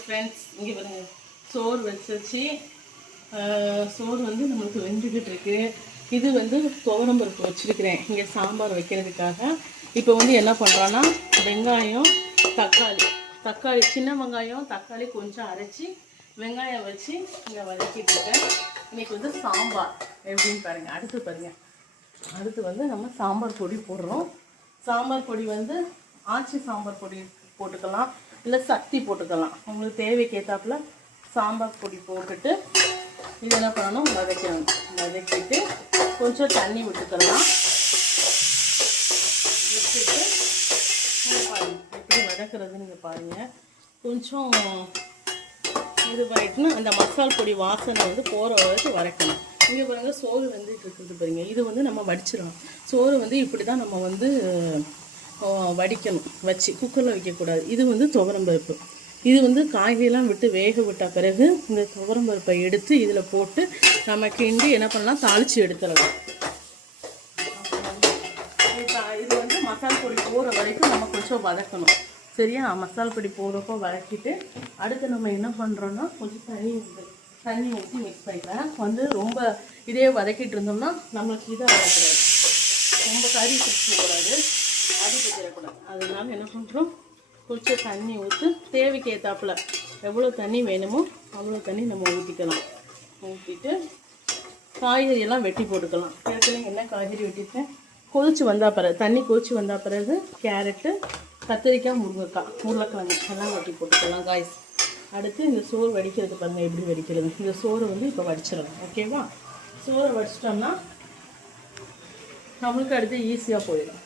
Friends இங்கே பாருங்கள், சோறு வச்சாச்சு. சோறு வந்து நம்மளுக்கு வெந்துக்கிட்டு இருக்கு. இது வந்து துவரம் பருப்பு வச்சுருக்கிறேன் இங்கே சாம்பார் வைக்கிறதுக்காக. இப்போ வந்து என்ன பண்ணுறோன்னா வெங்காயம் தக்காளி சின்ன வெங்காயம் தக்காளி கொஞ்சம் அரைச்சி வெங்காயம் வச்சு இங்கே வதக்கிட்டு இருக்கேன். இன்றைக்கி வந்து சாம்பார் எப்படின்னு பாருங்கள். அடுத்து வந்து நம்ம சாம்பார் பொடி போடுறோம். சாம்பார் பொடி வந்து ஆச்சி சாம்பார் பொடி போட்டுக்கலாம், இல்லை சக்தி போட்டுக்கலாம். உங்களுக்கு தேவைக்கு ஏற்றாப்புல சாம்பார் பொடி போட்டுட்டு இது என்ன பண்ணணும், வதக்கிட்டு கொஞ்சம் தண்ணி விட்டுக்கலாம். விட்டுட்டு பாருங்கள் எப்படி வதக்குறதுன்னு நீங்கள் பாருங்கள். கொஞ்சம் இது பண்ணிட்டுனா அந்த மசால் பொடி வாசனை வந்து போகிற வரைக்கும் வதக்கணும். இங்கே பாருங்கள் சோறு வந்துட்டு இருக்குது பாருங்கள். இது வந்து நம்ம வடிச்சிடணும். சோறு வந்து இப்படி தான் நம்ம வந்து வடிக்கணும், வச்சு குக்கரில் வைக்கக்கூடாது. இது வந்து துவரம் பருப்பு. இது வந்து காய்கறியெல்லாம் விட்டு வேக விட்ட பிறகு இந்த துவரம் பருப்பை எடுத்து இதில் போட்டு நம்ம கிண்டி என்ன பண்ணலாம், தாளித்து எடுத்துடலாம். இது வந்து மசால் பொடி போகிற வரைக்கும் நம்ம கொஞ்சம் வதக்கணும். சரியா? மசால் பொடி போகிறப்போ வதக்கிட்டு அடுத்து நம்ம என்ன பண்ணுறோன்னா கொஞ்சம் தண்ணி ஊற்றி மிக்ஸ் பண்ணிக்கலாம். வந்து ரொம்ப இதே வதக்கிட்டு இருந்தோம்னா நம்மளுக்கு இதை வரக்கூடாது, ரொம்ப கறி பிடிச்சிடக்கூடாது, அது பிடிச்சிடக்கூடாது. அதனால என்ன பண்ணுறோம், கொஞ்சம் தண்ணி ஊற்றி தேவைக்கு ஏற்றாப்புல எவ்வளோ தண்ணி வேணுமோ அவ்வளோ தண்ணி நம்ம ஊற்றிக்கலாம். ஊற்றிட்டு காய்கறியெல்லாம் வெட்டி போட்டுக்கலாம். ஏற்கனவே என்ன காய்கறி வெட்டிட்டேன், தண்ணி கொதிச்சு வந்த பிறகு கேரட்டு, கத்திரிக்காய், உருளைக்கிழங்கு எல்லாம் வெட்டி போட்டுக்கலாம் காய்ஸ். அடுத்து இந்த சோறு வடிக்கிறது பாருங்கள் எப்படி வடிக்கிறது. இந்த சோறு வந்து இப்போ வடிச்சிடலாம். ஓகேவா? சோறை வடிச்சிட்டோம்னா நம்மளுக்கு அடுத்து ஈஸியாக போயிடும்,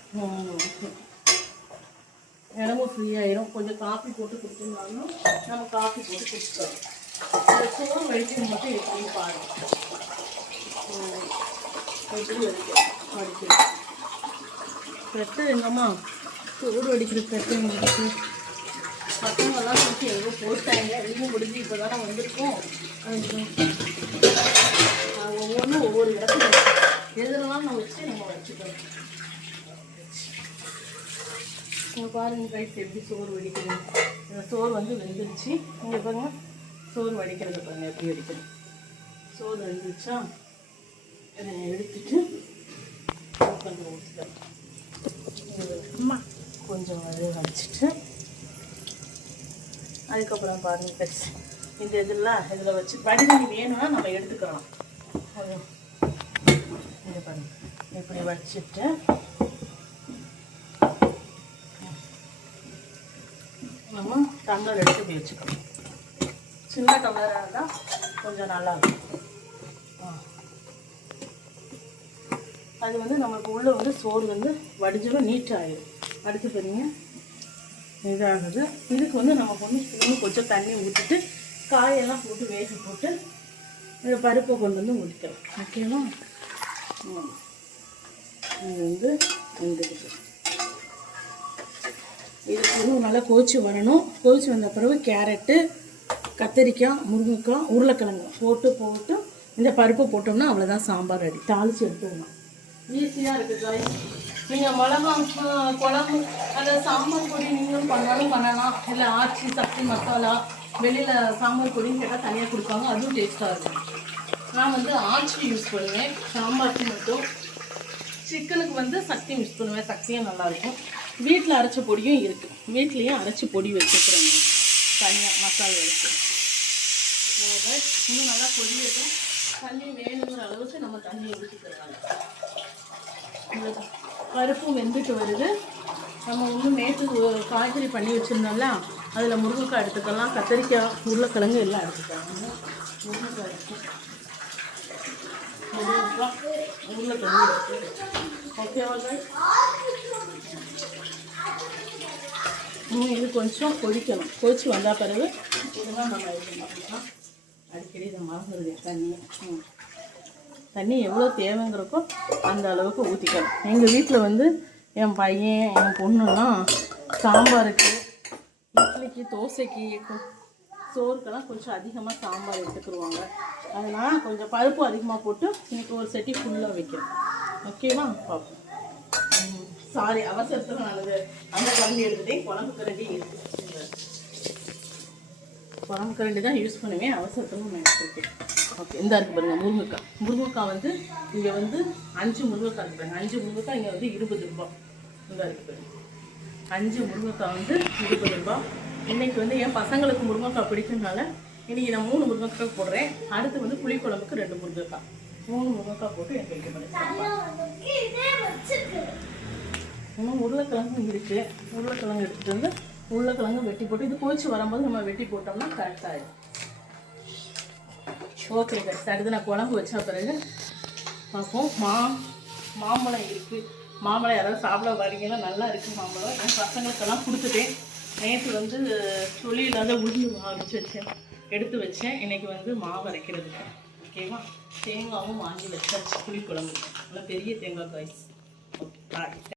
இடமும் ஃப்ரீயாயிரும். கொஞ்சம் காஃபி போட்டு குடிச்சிருந்தாலும் நம்ம காஃபி போட்டு குடிச்சிடலாம். இந்த சோறு வடிக்கிறது மட்டும் எப்படின்னு பாருங்கள். எப்படி வடிக்கிறது பிரச்சனை எங்கம்மா, சோறு வடிக்கிற பிரச்சனை எங்களுக்கு. பசங்கள்லாம் வச்சு எவ்வளோ போட்டாங்க, எதுவும் முடிஞ்சு இப்போ தானே வந்திருக்கோம். ஒவ்வொன்றும் ஒவ்வொரு இடத்துல எதுலாம் நம்ம வச்சு நம்ம வச்சுக்கணும். நீங்கள் பாருங்கள் கைஸ் எப்படி சோறு வடிக்கணும். இந்த சோறு வந்து வெந்துருச்சு. இங்கே பாருங்கள் சோறு வடிக்கிறது பாருங்கள் எப்படி வடிக்கணும். சோறு வெந்துருச்சா இதை எடுத்துட்டு கொஞ்சம் ஊற்றிக்கலாம். கொஞ்சம் வடிச்சிட்டு அதுக்கப்புறம் பாருங்கள் கைஸ் இந்த இதில் வச்சு வடிதண்ணி வேணும்னா நம்ம எடுத்துக்கலாம். இங்கே பாருங்கள் இப்படி வடிச்சிட்டு நம்ம டம்ளர் எடுத்து இப்படி வச்சுக்கணும். சின்ன டம்ளராக இருந்தால் கொஞ்சம் நல்லாயிருக்கும். அது வந்து நமக்கு உள்ளே வந்து சோறு வந்து வடிஞ்சிடும், நீட்டாகிடும். அடுத்து பாருங்க இதாகுது. இதுக்கு வந்து நம்ம இன்னும் கொஞ்சம் தண்ணி ஊற்றிட்டு காயெல்லாம் போட்டு வேக போட்டு இந்த பருப்பை கொண்டு வந்து ஊற்றிக்கலாம். ஓகேவா? இது வந்து வெந்துடுது. இதுக்கு வந்து நல்லா கொதிச்சு வரணும். கொதிச்சு வந்த பிறகு கேரட்டு, கத்திரிக்காய், முருங்கைக்காய், உருளைக்கிழங்கு போட்டு இந்த பருப்பு போட்டோம்னா அவ்வளோதான், சாம்பார் ரெடி. தாளித்து எடுத்துடலாம். ஈஸியாக இருக்குது காய். நீங்கள் மிளகா குழம்பு அந்த சாம்பார் பொடி நீங்களும் பண்ணலாம், இல்லை ஆச்சி சக்தி மசாலா வெளியில் சாம்பார் பொடின்னு கேட்டால் தனியாக கொடுப்பாங்க, அதுவும் டேஸ்ட்டாக இருக்கும். நான் வந்து ஆச்சி யூஸ் பண்ணுவேன் சாம்பாருக்கு மட்டும். சிக்கனுக்கு வந்து சக்தி யூஸ் பண்ணுவேன், சக்தியும் நல்லாயிருக்கும். வீட்டில் அரைச்ச பொடியும் இருக்குது, வீட்லேயும் அரைச்சி பொடி வச்சுக்கிறேங்க தனியாக மசாலா வச்சு. இன்னும் நல்லா பொடியட்டும். தண்ணி வேணுங்கிற அளவுக்கு நம்ம தண்ணியை ஊற்றிக்கிறாங்க. பருப்பும் வெந்துட்டு வருது. நம்ம இன்னும் நேற்று காய்கறி பண்ணி வச்சுருந்தோம்ல, அதில் முருங்கைக்காய் எடுத்துக்கலாம், கத்திரிக்காய், உருளைக்கிழங்கு எல்லாம் எடுத்துக்கலாம். உருளைக்கிழங்கு ஓகேவா? இது கொஞ்சம் கொதிக்கணும். கொதிச்சு வந்த பிறகு இதெல்லாம் நம்ம இது பண்ணலாம். அடிக்கடி இதை மறந்துடுது. தண்ணி எவ்வளோ தேவைங்கிறப்போ அந்த அளவுக்கு ஊற்றிக்கணும். எங்கள் வீட்டில் வந்து என் பையன் என் பொண்ணுலாம் சாம்பாருக்கு, இட்லிக்கு, தோசைக்கு, சோறுக்கெல்லாம் கொஞ்சம் அதிகமாக சாம்பார் எடுத்துக்கிடுவாங்க. அதனால் கொஞ்சம் பருப்பு அதிகமாக போட்டு இன்றைக்கி ஒரு செட்டி ஃபுல்லாக வைக்கிறேன். ஓகேவா? பார்ப்போம். சாரி, அவசரத்தில் நான் அந்த குழம்பு எடுத்துகிட்டேன். குழம்பு கரண்டி இருக்குது. குழம்புக்கரண்டி தான் யூஸ் பண்ணுவேன், அவசரத்துக்கு நான் எடுத்துருக்கேன். ஓகே, இந்த இருக்குது பாருங்கள் முருங்கைக்காய். முருங்கைக்காய் வந்து இங்கே வந்து 5 முருங்கைக்காய் இருக்குது பாருங்கள். 5 முருங்கைக்காய் இங்கே வந்து 20 ரூபா. இந்த இருக்குது பாருங்கள், 5 முருங்கைக்காய் வந்து 20 ரூபா. இன்றைக்கி வந்து என் பசங்களுக்கு முருங்கைக்காய் பிடிக்கும்னால இன்றைக்கி நான் 3 முருங்கைக்காய் போடுறேன். அடுத்து வந்து புளிக்குழம்புக்கு 2 முருங்கைக்காய், 3 முருங்கைக்காய் போட்டு எனக்கு வைக்க போகிறேன். இன்னும் உருளைக்கிழங்கு இருக்குது. உருளைக்கிழங்கு எடுத்துகிட்டு வந்து உருளைக்கிழங்கு வெட்டி போட்டு இது கொதிச்சு வரும்போது நம்ம வெட்டி போட்டோம்னா கரெக்டாக ஆகிடும். ஓகே கைஸ், அடுத்து நான் குழம்பு வச்சா பிறகு பார்ப்போம். மாம்பழம் இருக்குது. மாம்பழம் யாராவது சாப்பிட வரீங்கன்னா நல்லா இருக்குது மாம்பழம். என் பசங்களுக்கெல்லாம் கொடுத்துட்டேன். நேற்று வந்து சொல்லி இல்லாத உளுந்து அரைச்சி வச்சேன், எடுத்து வச்சேன். இன்றைக்கி வந்து மாவு அரைக்கிறதுக்கு ஓகேவா. தேங்காயும் வாங்கி வச்சாச்சு புளிக்குழம்பு. நல்லா பெரிய தேங்காய் கைஸ். ஓகே.